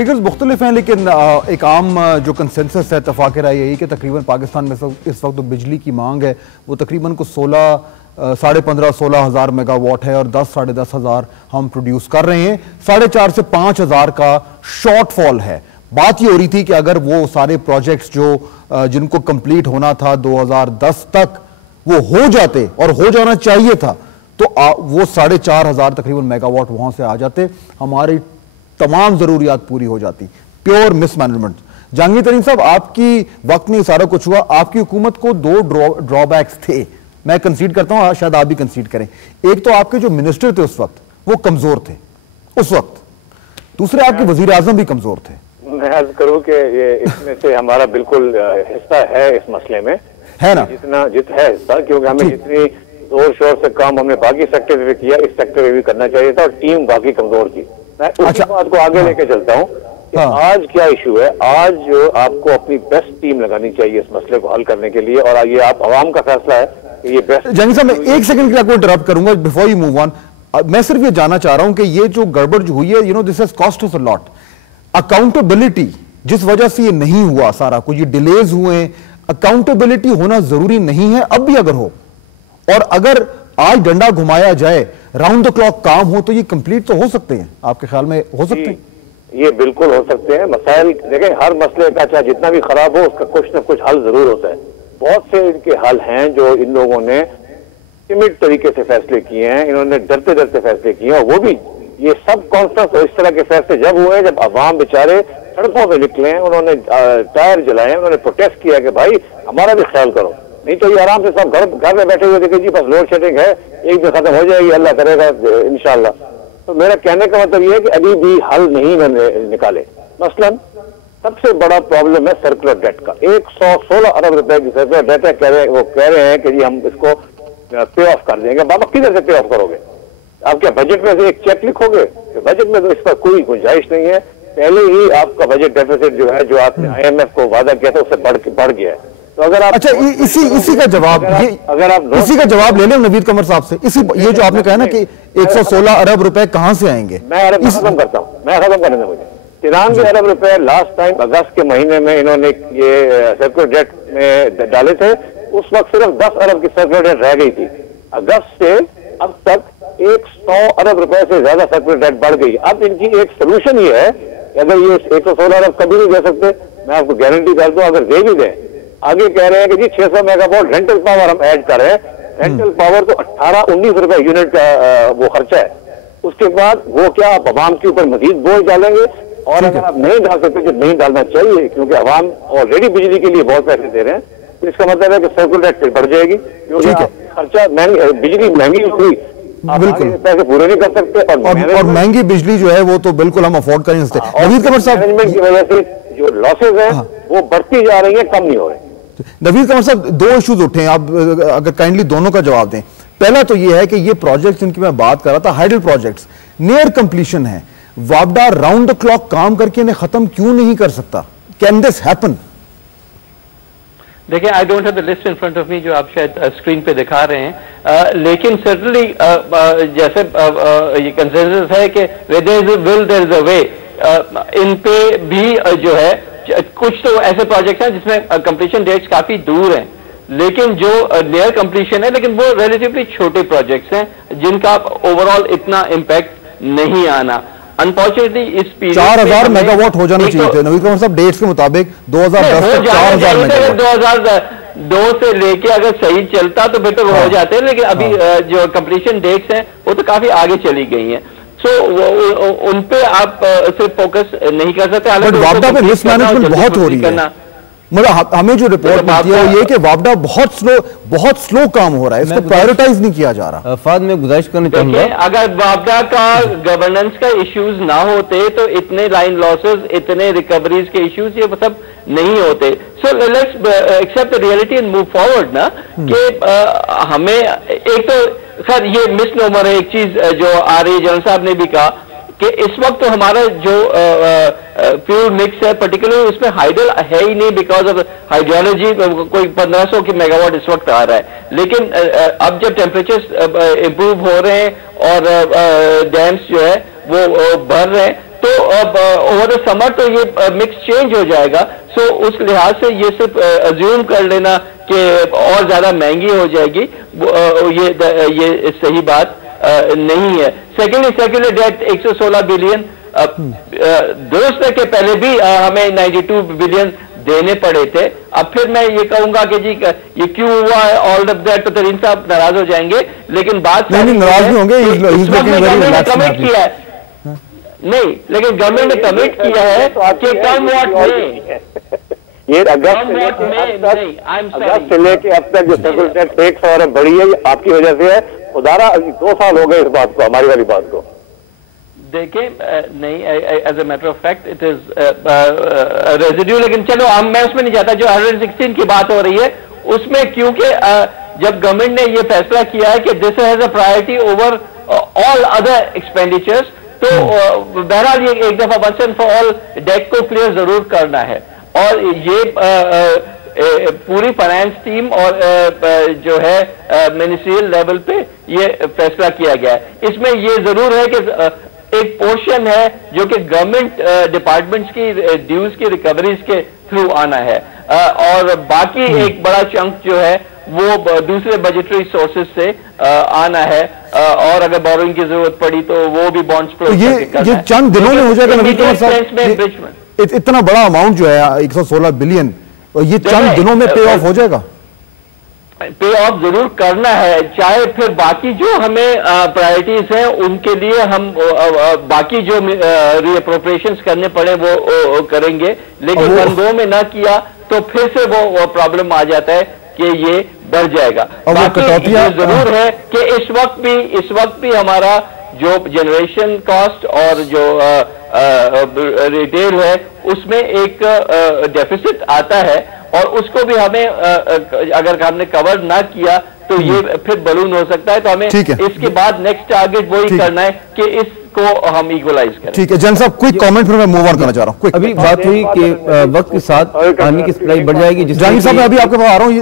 Figures मुख्तलिफ हैं, लेकिन एक आम जो कंसेंसस है, इत्तफाक राय यही कि तकरीबन पाकिस्तान में इस वक्त तो बिजली की मांग है वो तकरीबन को 15,500-16 हज़ार मेगावाट है और 10-10.5 हज़ार हम प्रोड्यूस कर रहे हैं। 4,500 से 5,000 का शॉर्टफॉल है। बात ये हो रही थी कि अगर वो सारे प्रोजेक्ट्स जो जिनको कंप्लीट होना था 2010 तक वो हो जाते और हो जाना चाहिए था तो वो 4,500 तकरीबन मेगावाट वहां से आ जाते, हमारी तमाम जरूरियात पूरी हो जाती। Pure mismanagement. जहांगीर तरीन साहब, आपकी वक्त में सारा कुछ हुआ, आपकी हुकूमत को दो ड्रॉबैक्स थे, मैं कंसीड करता हूं, शायद आप भी कंसीड करें। एक तो आपके जो मिनिस्टर थे उस वक्त वो कमजोर थे उस वक्त, दूसरे आपके वजीर आजम भी कमजोर थे। मैं अर्ज करूं कि ये इसमें से हमारा बिल्कुल हिस्सा है इस मसले में, है ना, जितना है हिस्सा, क्योंकि हमें जितनी जोर शोर से काम हमने बाकी सेक्टर में किया इस सेक्टर में भी करना चाहिए था और टीम बाकी कमजोर थी। मैं उसी बात को आगे लेके चलता हूँ कि आज क्या इशू है। आज जो आपको अपनी बेस्ट टीम लगानी चाहिए इस मसले को हल करने के लिए, और ये आप आवाम का फैसला है कि ये बेस्ट। जहांगीर साहब, मैं एक सेकंड के लिए आपको इंटरप्ट करूंगा बिफोर यू मूव ऑन। मैं सिर्फ ये जानना चाह रहा हूं कि ये जो गड़बड़ जो हुई है, this has cost us a lot. Accountability जिस वजह से ये नहीं हुआ, सारा कुछ ये डिलेज हुए, अकाउंटेबिलिटी होना जरूरी नहीं है अब भी अगर हो, और अगर आज डंडा घुमाया जाए, राउंड द क्लॉक काम हो तो ये कंप्लीट तो हो सकते हैं। आपके ख्याल में हो सकते हैं? ये बिल्कुल हो सकते हैं। मसाइल देखें, हर मसले का चाहे जितना भी खराब हो उसका कुछ ना कुछ हल जरूर होता है। बहुत से इनके हल हैं जो इन लोगों ने लिमिट तरीके से फैसले किए हैं, इन्होंने डरते डरते फैसले किए हैं। वो भी ये सब कॉन्फ्रेंस और इस तरह के फैसले जब हुए जब अवाम बेचारे सड़कों पे निकले, उन्होंने टायर जलाए, उन्होंने प्रोटेस्ट किया कि भाई हमारा भी ख्याल करो, नहीं तो ये आराम से सब घर में बैठे हुए देखे जी बस लोड शेडिंग है, एक दिन खत्म हो जाएगी, अल्लाह करेगा इंशाल्लाह। तो मेरा कहने का मतलब ये है कि अभी भी हल नहीं निकाले। मसलन सबसे बड़ा प्रॉब्लम है सर्कुलर डेट का। 116 अरब रुपए की सर्कुलर डेट है। वो कह रहे हैं कि जी हम इसको पे ऑफ कर देंगे। बाबा किधर से पे ऑफ करोगे? आप क्या बजट में से एक चेक लिखोगे? बजट में तो इस पर कोई गुंजाइश नहीं है। पहले ही आपका बजट डेफिसिट जो है, जो आपने IMF को वादा किया था, उससे बढ़ गया है। तो अगर आप इसी का जवाब अगर आप इसी का जवाब ले लें नवीद कमर साहब से, ये जो आपने कहा ना कि 116 अरब रुपए कहां से आएंगे, मैं खत्म करता हूँ, मैं खत्म करने मुझे 93 अरब रुपए लास्ट टाइम अगस्त के महीने में इन्होंने ये सर्कुलर डेट में डाले थे। उस वक्त सिर्फ 10 अरब की सर्कुलर डेट रह गई थी। अगस्त से अब तक 100 अरब रुपए से ज्यादा सर्कुलर डेट बढ़ गई। अब इनकी एक सोल्यूशन ये है कि अगर ये 116 अरब कभी नहीं दे सकते, मैं आपको गारंटी कर दूं, अगर दे भी दें, आगे कह रहे हैं कि जी 600 मेगावाट रेंटल पावर हम ऐड कर रहे हैं। रेंटल पावर तो 18-19 रुपए यूनिट का वो खर्चा है। उसके बाद वो क्या आप आवाम के ऊपर मजीद बोझ डालेंगे? और अगर आप नहीं डाल सकते जो नहीं डालना चाहिए, क्योंकि आवाम ऑलरेडी बिजली के लिए बहुत पैसे दे रहे हैं, तो इसका मतलब है कि सर्कुलर डेट फिर बढ़ जाएगी, क्योंकि खर्चा बिजली महंगी हुई, बिल्कुल पैसे पूरे नहीं कर सकते और महंगी बिजली जो है वो तो बिल्कुल हम अफोर्ड कर नहीं सकते। नवीद कमर साहब, मैनेजमेंट की वजह से जो लॉसेज हैं वो बढ़ती जा रही है, कम नहीं हो रहे। नवीद कमर साहब, दो इश्यूज उठे हैं, आप अगर काइंडली दोनों का जवाब दें। पहला तो यह है कि ये प्रोजेक्ट्स जिनकी मैं बात कर रहा था, हाइडल प्रोजेक्ट्स नियर कंप्लीशन है, वापडा राउंड द क्लॉक काम करके इन्हें खत्म क्यों नहीं कर सकता? Can this happen? देखिए, I don't have the list in front of me जो आप शायद स्क्रीन पे दिखा रहे हैं, लेकिन सर्टनली जैसे ये कंसेंसस है कि where there is a will there is a way, इन पे भी जो है कुछ तो ऐसे प्रोजेक्ट हैं जिसमें कंप्लीशन डेट्स काफी दूर हैं, लेकिन जो नियर कंप्लीशन है, लेकिन वो रिलेटिवली छोटे प्रोजेक्ट्स हैं जिनका ओवरऑल इतना इम्पैक्ट नहीं आना। अनफॉर्चुनेटली इस पीरियड 4,000 मेगावाट हो जाने चाहिए थे नवीद कमर साहब, डेट्स के मुताबिक 2010 तक 4,000 मेगावाट। 2002 से लेके अगर सही चलता तो फिर तो हो जाते हैं, लेकिन अभी जो कंप्लीशन डेट्स हैं वो तो काफी आगे चली गई हैं। सो उन पे आप सिर्फ फोकस नहीं कर सकते। बट वापडा पे रिस्क मैनेजमेंट बहुत हो रही है। मतलब हमें जो रिपोर्ट मिलती है वो ये कि वापडा बहुत स्लो काम हो रहा है, इसको प्रायोरिटाइज नहीं किया जा रहा। फाद में गुजारिश करना चाहूंगा, अगर वापडा का गवर्नेंस का इश्यूज ना होते तो इतने लाइन लॉसेस, इतने रिकवरीज के इश्यूज ये सब नहीं होते। So let's accept the reality and move forward ना, कि हमें एक तो सर ये मिसनोमर है, एक चीज जो आ रही है, जनरल साहब ने भी कहा कि इस वक्त तो हमारा जो फ्यूल मिक्स है पर्टिकुलर उसमें हाइडल है ही नहीं, बिकॉज ऑफ हाइड्रोलॉजी कोई 1500 की मेगावाट इस वक्त आ रहा है। लेकिन अब जब टेम्परेचर इंप्रूव हो रहे हैं और डैम्स जो है वो बढ़ रहे हैं, तो ओवर द समर तो ये मिक्स चेंज हो जाएगा। सो उस लिहाज से ये सिर्फ अज्यूम कर लेना कि और ज्यादा महंगी हो जाएगी, ये सही बात नहीं है। सेकेंडली डेट 116 बिलियन, दुरुस्त है कि पहले भी हमें 92 बिलियन देने पड़े थे। अब फिर मैं ये कहूंगा कि जी ये क्यों हुआ है ऑल ऑफ दैट, तो तरीन साहब नाराज हो जाएंगे, लेकिन बात नहीं नाराज नहीं होंगे, कमिट किया है नहीं, लेकिन गवर्नमेंट ने कमिट किया है कि कम वॉट में ये अगस्त से लेके अब तक जो सेकुलर टैक्स 100 बढ़ी है, आपकी वजह से है। खुदारा 2 साल हो गए इस बात को, हमारी वाली बात को। देखें नहीं, as a matter of fact it is residue, लेकिन चलो मैं उसमें नहीं जाता। जो 116 की बात हो रही है उसमें, क्योंकि जब गवर्नमेंट ने ये फैसला किया है कि this has a priority over all other expenditures, तो बहरहाल ये एक दफा once and for all date को क्लियर जरूर करना है। और ये पूरी फाइनेंस टीम और जो है मिनिस्ट्रियल लेवल पे ये फैसला किया गया है। इसमें ये जरूर है कि एक पोर्शन है जो कि गवर्नमेंट डिपार्टमेंट्स की ड्यूज की रिकवरीज के थ्रू आना है, और बाकी एक बड़ा चंक जो है वो दूसरे बजटरी सोर्सेज से आना है, और अगर बोरोइंग की जरूरत पड़ी तो वो भी बॉन्ड्स तो ये चंद दिनों में हो जाएगा नवीन कुमार साहब। इतना बड़ा अमाउंट जो है 116 बिलियन, ये चंद दिनों में पे ऑफ हो जाएगा? पे ऑफ जरूर करना है, चाहे फिर बाकी जो हमें प्रायोरिटीज हैं उनके लिए हम बाकी जो रीअप्रोप्रिएशंस करने पड़े वो करेंगे, लेकिन बंदों में ना किया तो फिर से वो प्रॉब्लम आ जाता है कि ये बढ़ जाएगा। बाकी ये जरूर है कि इस वक्त भी हमारा जो जनरेशन कॉस्ट और जो रिटेल है उसमें एक डेफिसिट आता है, और उसको भी हमें अगर हमने कवर ना किया तो ये फिर बलून हो सकता है। तो हमें इसके बाद नेक्स्ट टारगेट वही करना है कि इसको हम इक्वलाइज करें। ठीक है जैन साहब, क्विक कमेंट फिर मैं मूव ऑन करना चाह रहा हूँ। अभी बात हुई कि वक्त के साथ पानी की सप्लाई बढ़ जाएगी। जानी साहब मैं अभी आपके पास आ रहा हूँ।